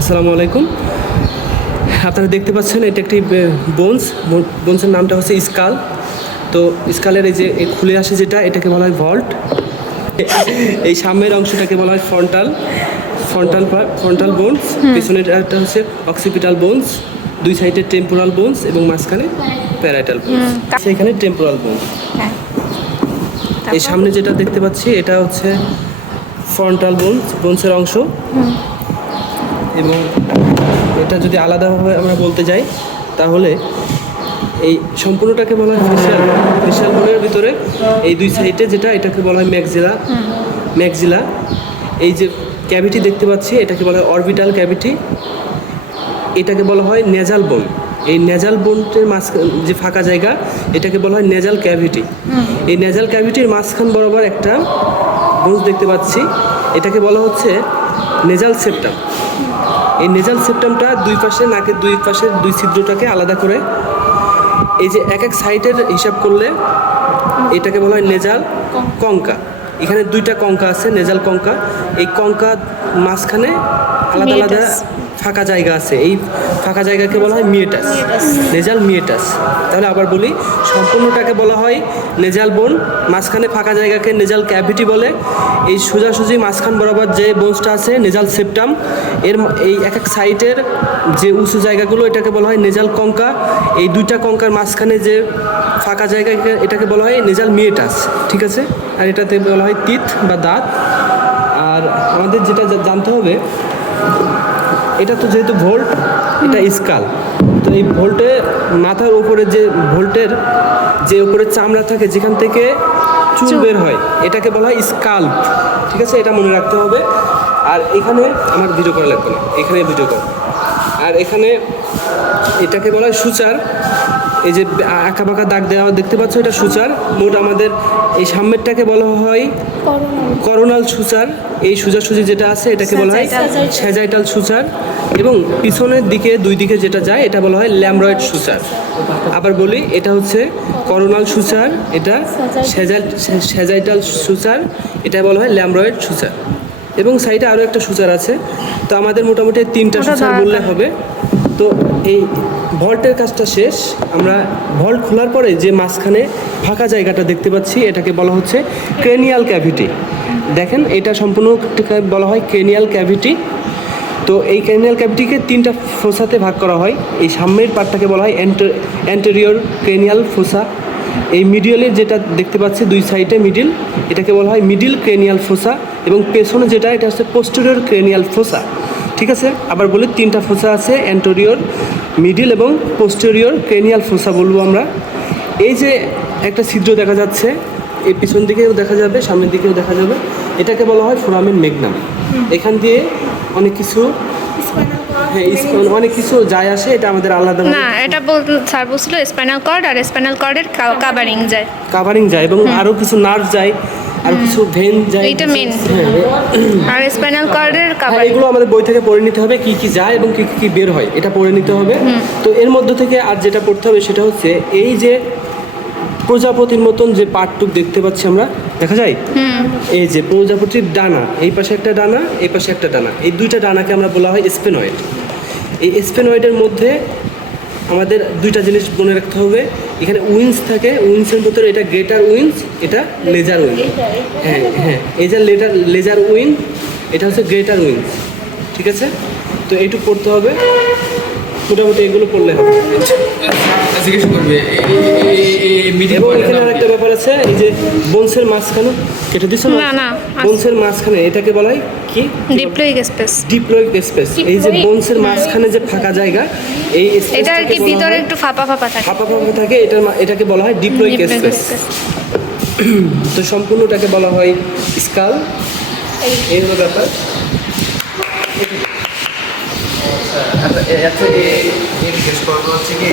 আসসালামু আলাইকুম। আপনারা দেখতে পাচ্ছেন এটা একটি বোনসের নামটা হচ্ছে স্কাল। তো স্কালের এই যে খুলে আসে যেটা, এটাকে বলা হয় ভল্ট। এই সামনের অংশটাকে বলা হয় ফ্রন্টাল বোনস। পেছনের একটা হচ্ছে অক্সিপিটাল বোনস, দুই সাইডে টেম্পোরাল বোনস এবং মাঝখানে প্যারাইটাল বোনস। সেখানে টেম্পোরাল বোনস। এই সামনে যেটা দেখতে পাচ্ছি এটা হচ্ছে ফ্রন্টাল বোনসের অংশ। এবং এটা যদি আলাদাভাবে আমরা বলতে যাই তাহলে এই সম্পূর্ণটাকে বলা হয় ফেশিয়াল বোনের ভিতরে এই দুই সাইডে যেটা, এটাকে বলা হয় ম্যাক্সিলা। এই যে ক্যাভিটি দেখতে পাচ্ছি এটাকে বলা হয় অরবিটাল ক্যাভিটি। এটাকে বলা হয় নেজাল বোন। এই নেজাল বোনের মাঝখান যে ফাঁকা জায়গা, এটাকে বলা হয় নেজাল ক্যাভিটি। এই নেজাল ক্যাভিটির মাঝখান বরাবর একটা বোনস দেখতে পাচ্ছি, এটাকে বলা হচ্ছে নেজাল সেপ্টাম। এই নেজাল সেপ্টামটা দুই পাশে, নাকের দুই পাশের দুই ছিদ্রটাকে আলাদা করে এই যে এক সাইডের হিসাব করলে এটাকে বলা হয় নেজাল কঙ্কা। এখানে দুইটা কঙ্কা আছে, নেজাল কঙ্কা। এই কঙ্কা মাঝখানে আলাদা আলাদা ফাঁকা জায়গা আছে, এই ফাঁকা জায়গাকে বলা হয় মিয়েটাস, নেজাল মিয়েটাস। তাহলে আবার বলি, সম্পূর্ণটাকে বলা হয় নেজাল বোন, মাঝখানে ফাঁকা জায়গাকে নেজাল ক্যাভিটি বলে। এই সোজাসুজি মাঝখান বরাবর যে বোনসটা আছে নেজাল সেপ্টাম, এর এই এক সাইডের যে উঁচু জায়গাগুলো এটাকে বলা হয় নেজাল কঙ্কা। এই দুইটা কঙ্কার মাঝখানে যে ফাঁকা জায়গা এটাকে বলা হয় নেজাল মিয়েটাস, ঠিক আছে? আর এটাতে বলা হয় তিত বা দাঁত। আর আমাদের যেটা জানতে হবে, এটা তো যেহেতু ভোল্ট, এটা স্কাল, তো এই ভোল্টে মাথার উপরে যে ভোল্টের যে উপরে চামড়া থাকে যেখান থেকে চুল বের হয়, এটাকে বলা হয় স্কাল্প, ঠিক আছে? এটা মনে রাখতে হবে। আর এখানে আমার ভিডিও করা লাগবে না, এখানে ভিডিও করা। আর এখানে এটাকে বলা হয় সূচার। এই যে আঁকা বাঁকা দাগ দেওয়া দেখতে পাচ্ছ, এটা সূচার। মোট আমাদের এই সামনেরটাকে বলা হয় করোনাল সূচার। এই সোজাসুজি যেটা আছে এটাকে বলা হয় স্যাজাইটাল সূচার। এবং পিছনের দিকে দুই দিকে যেটা যায় এটা বলা হয় ল্যামরয়েড সূচার। আবার বলি, এটা হচ্ছে করোনাল সূচার, এটা স্যাজাইটাল সূচার, এটা বলা হয় ল্যামরয়েড সূচার। এবং সাইডে আরও একটা সূচার আছে। তো আমাদের মোটামুটি তিনটা সূচার বললে হবে। তো এই ভল্টের কাজটা শেষ। আমরা ভল্ট খোলার পরে যে মাঝখানে ফাঁকা জায়গাটা দেখতে পাচ্ছি এটাকে বলা হচ্ছে ক্রেনিয়াল ক্যাভিটি। দেখেন, এটা সম্পূর্ণ বলা হয় ক্রেনিয়াল ক্যাভিটি। তো এই ক্রেনিয়াল ক্যাভিটিকে তিনটা ফোসাতে ভাগ করা হয়। এই সামনের পার্টটাকে বলা হয় অ্যান্টেরিয়র ক্রেনিয়াল ফোসা। এই মিডিয়ালের যেটা দেখতে পাচ্ছি দুই সাইডে মিডিল, এটাকে বলা হয় মিডিল ক্রেনিয়াল ফোসা। এবং পেছনে যেটা, এটা হচ্ছে পোস্টেরিয়র ক্রেনিয়াল ফোসা, ঠিক আছে? আবার বলি, তিনটা ফোসা আছে, অ্যান্টেরিয়র, মিডিল এবং পোস্টেরিয়র ক্রেনিয়াল ফোসা বলবো আমরা। এই যে একটা ছিদ্র দেখা যাচ্ছে, এই পিছন দিকেও দেখা যাবে, সামনের দিকেও দেখা যাবে, এটাকে বলা হয় ফোরামেন ম্যাগনাম। এখান দিয়ে অনেক কিছু, অনেক কিছু যায় আসে, এটা আমাদের আলাদা না। এটা স্যার বলছিল স্পাইনাল কর্ড, আর স্পাইনাল কর্ডের কাভারিং যায় এবং আরও কিছু নার্ভ যায়, আর কিছু ভেন যায়, এইটা মেন। আর স্পাইনাল কর্ডের এগুলো আমাদের বই থেকে পড়ে নিতে হবে, কি কি যায় এবং কি কি বের হয়, এটা পড়ে নিতে হবে। তো এর মধ্যে থেকে আর যেটা পড়তে হবে সেটা হচ্ছে এই যে প্রজাপতির মতন যে পার্টটুক দেখতে পাচ্ছি আমরা, দেখা যায় এই যে প্রজাপতির ডানা, এই পাশে একটা ডানা, এই পাশে একটা ডানা, এই দুইটা ডানাকে আমরা বলা হয় স্পেনয়েড। এই স্পেনয়েডের মধ্যে আমাদের দুইটা জিনিস মনে রাখতে হবে। এখানে উইংস থাকে, উইংসের ভিতরে এটা গ্রেটার উইংস, এটা লেজার উইং। হ্যাঁ, এই যে লেজার উইং, এটা হচ্ছে গ্রেটার উইংস, ঠিক আছে? তো এইটুকু পড়তে হবে, মোটামুটি এগুলো পড়লে হবে। জিজ্ঞেস করবে এবং এখানে আরেকটা ব্যাপার আছে, এই যে বোনসের মাঝখানে কেটে দিছো না, বোনসের মাঝখানে এটাকে বলা হয় কি? Diploid space. এই যে বোনসের মাঝখানে যে ফাঁকা জায়গা, এই এটা আর কি ভিতরে একটু ফাঁপা থাকে, এটাকে বলা হয় ডিপ্লয়েড স্পেস। তো সম্পূর্ণটাকে বলা হয় স্কাল। এই হলো ব্যাপার। জিজ্ঞেস করবো হচ্ছে কি